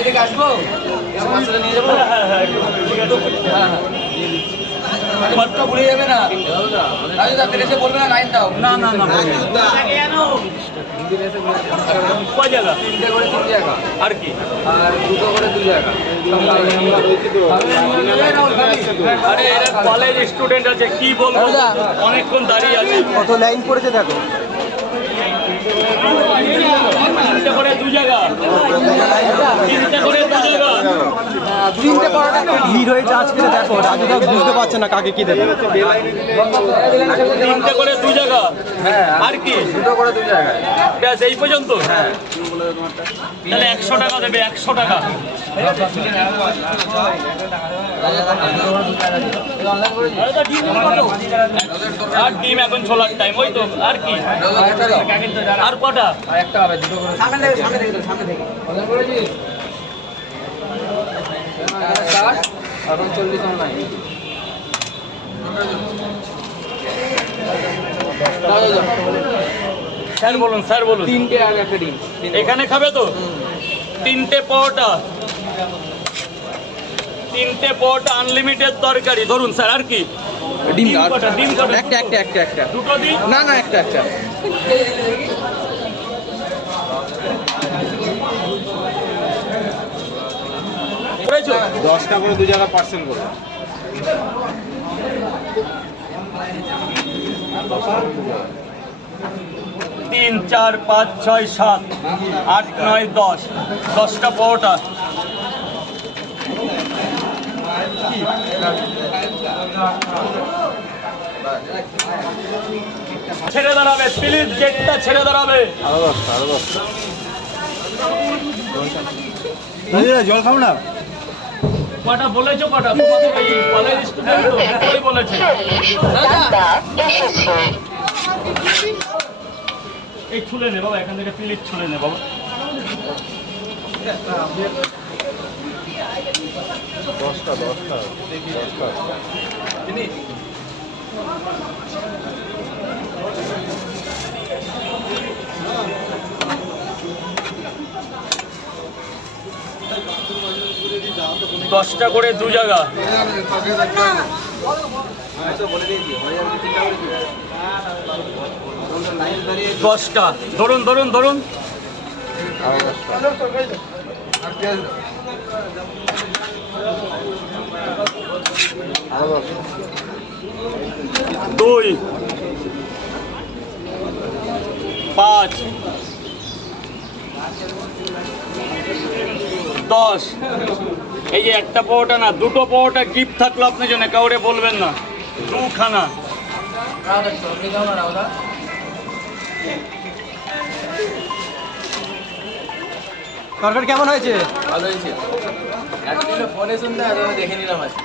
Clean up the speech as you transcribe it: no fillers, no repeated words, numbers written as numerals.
বাড়ি থেকে আসবো নিয়ে যাবো। হ্যাঁ হ্যাঁ তোমারটা ভুলে যাবে না, এসে বলবে না লাইন দাও। না না না কয় জায়গা? 3টে করে 3 জায়গা। আর কি? আর 2টো করে 2 জায়গা। আরে এরা কলেজ স্টুডেন্ট আছে, কি বলবো, অনেকক্ষণ দাঁড়িয়ে আছে। কত লাইন পড়েছে দেখো। 3টে করে 2 জায়গা। 3টে করে 2 জায়গা। 3টে পরোটা ভিড় হয়েছে আজকে। দেখো রাজুদা বুঝতে পারছে না কাকে কি দেবে। 3টে করে 2 জায়গা। হ্যাঁ আর কি? 2টো করে 2 জায়গা। ব্যাস এই পর্যন্ত। হ্যাঁ তাহলে 100 টাকা দেবে, 100 টাকা। আর ডিম এখন ছোলার টাইম, ওই তো। আর কি? আর কটা? একটা হবে, 2টো করে। সামনে থেকে 60 আর 40 অনলাইন। স্যার বলুন, স্যার বলুন। 3টে আর একটা ডিম। এখানে খাবে তো? 3টে পরোটা, 3টে পরোটা, আনলিমিটেড তরকারি। ধরুন স্যার। আর কি? ডিম কটা? ডিম কটা? একটা। দুটো দিন? না না একটা। করেছো? 10টা করে 2 জায়গা পার্সেল করো। 3 4 5 6 7 8 9 10। 10টা পরোটা। ছেড়ে দাঁড়াবে প্লিজ, গেটটা ছেড়ে দাঁড়াবে। আরো 10টা। জল খাও না। কটা বলেছো? কটা? তোমাদের এই কলেজ স্টুডেন্ট তো কই বলেছে? এই ছুলে নে বাবা, এখান থেকে প্লিজ ছুলে নে বাবা। 10টা। দশটা করে 2 জায়গা। 10টা। ধরুন। আরো 10টা। 2 5 10। এই যে একটা পরোটা না, 2টো পরোটা গিফট থাকলো আপনার জন্য, কাউরে বলবেন না। 2 খানা। তরকারি কেমন হয়েছে? ভালো হয়েছে। একদিন ফোনে শুনতে দেখে নিলাম আজকে।